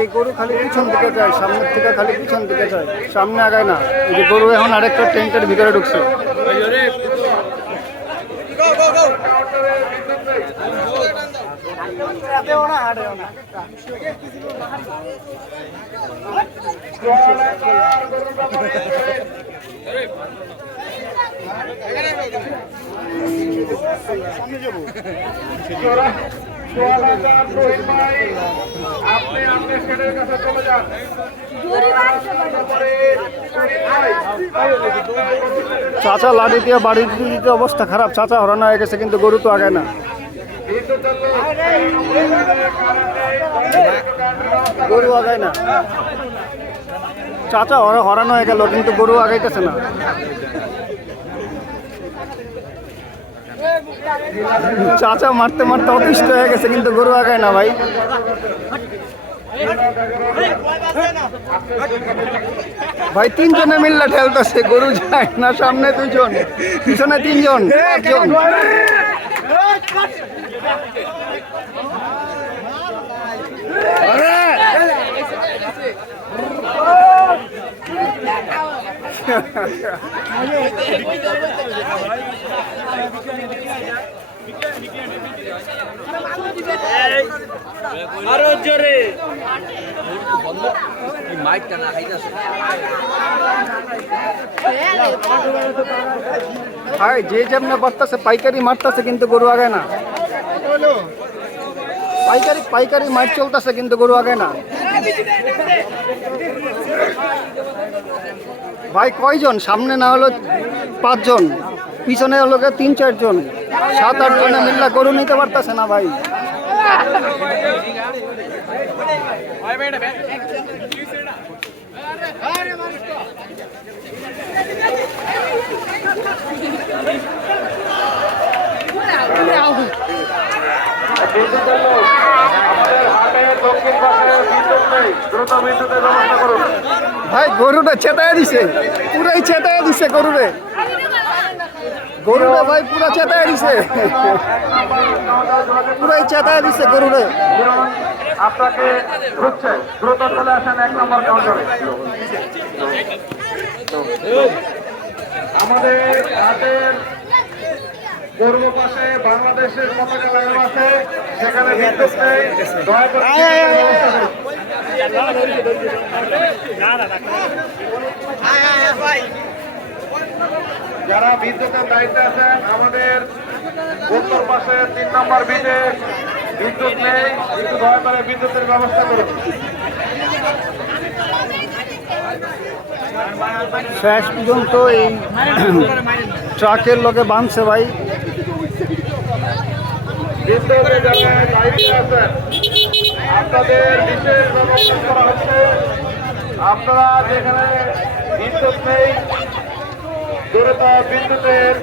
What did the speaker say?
এই গরু খালি পিছন দিকে যায়, সামনের থেকে খালি পিছন দিকে যায়, সামনে আগায় না। এই যে গরু এখন আরেকটা টেন্টের ভিতরে ঢুকছে। চাচা লাঠি দিয়ে বাড়ি দিতে অবস্থা খারাপ, চাচা হরানো হয়ে গেছে কিন্তু গরু তো আগায় না। গরু আগায় না, চাচা হরানো হয়ে গেল কিন্তু গরু আগাইতেছে না। চাচা মারতে মারতে অতিষ্ঠ হয়ে গেছে কিন্তু গরু আগায় না ভাই। ভাই তিনজনে মিললে ঠেলতেছে, গরু যায় না। সামনে দুইজন, পিছনে তিনজন, একজন। আরো জোরে ভাই যে যেমন বাড়তেছে পাইকারি মারতেছে কিন্তু গরু আগায় না। পাইকারি মার চলতেছে কিন্তু গরু আগায় না। ভাই কয়জন? সামনে না হলো 5 জন, পিছনে হলো 3-4 জন, 7-8 জনে মিল্লা গরু নিতে পারতেছে না ভাই। ভাই গরুটা চেতায় দিছে, পুরাই চেতায় দিছে গরুরে। গরুরে ভাই পুরা চেতায় দিছে, পুরাই চেতায় দিছে গরুরে। আপনাকে ঢুকছে, দ্রুত চলে আসেন 1 নম্বর কাউন্টারে। আমাদের হাতের পূর্ব পাশে বাংলাদেশের পতাকা লাগানো আছে, সেখানে বিদ্যুৎ নেই, দয়া করে যারা বিদ্যুতের দায়িত্বে আছেন, আমাদের উত্তর পাশে 3 নম্বর বিটে বিদ্যুৎ নেই, একটু দয়া করে বিদ্যুতের ব্যবস্থা করুন। শেষ পর্যন্ত এই ট্রাকের লগে বাঁধছে ভাই। বিদ্যুতের যারা দায়িত্বে আছেন, আপনাদের বিশেষ ব্যবস্থা করা হচ্ছে। আপনারা যেখানে বিদ্যুৎ নেই, দ্রুত বিদ্যুতের